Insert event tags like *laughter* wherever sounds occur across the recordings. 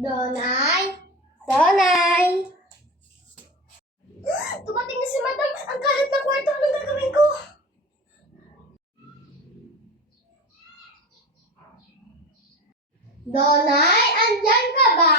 Donay? Donay? *gasps* Dumating na si Madam. Ang kalat ng kwarto. Anong gagawin ko? Donay? Andyan ka ba?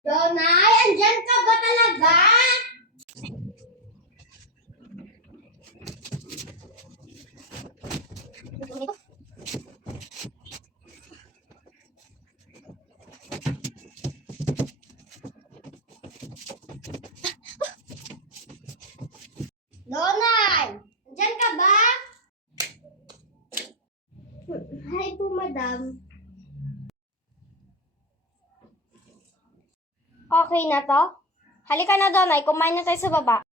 Donay, andyan ka ba talaga? Donay, andyan ka ba? Hi po, madam. Okay na to? Halika na, Donay. Kumain na tayo sa baba.